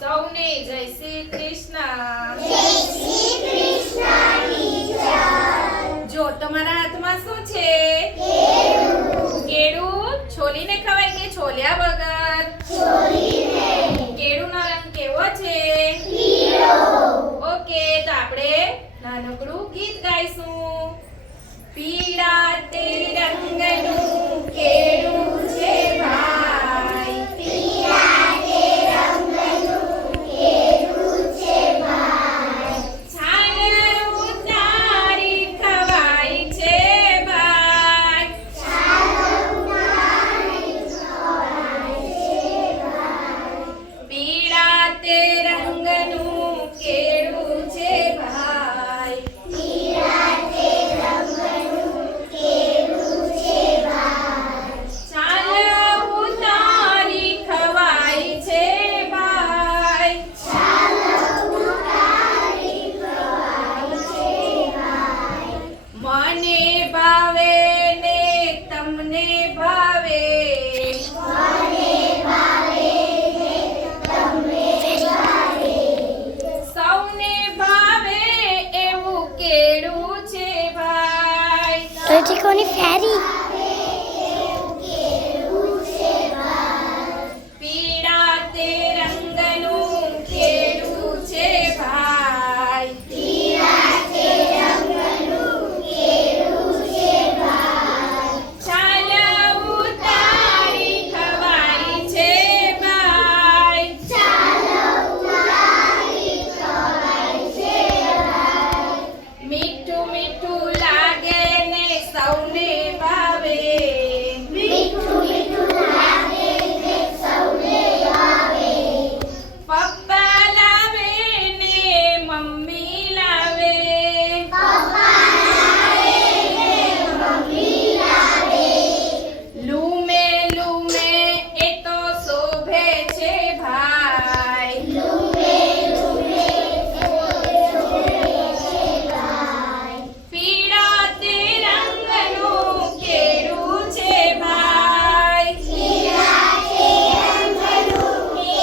સૌને જય શ્રી કૃષ્ણ. જો તમારા હાથમાં શું છે? કેળું. છોલીને ખવાય કે છોલ્યા વગર? કેળુંનો રંગ કેવો છે? ઓકે, તો આપણે નાનકડું ગીત ગાઈશું. પીળા તે રંગનું કેળું છે ભાઈ, છાલ ઉતારી ખવાય છે ભાઈ. પીળા તે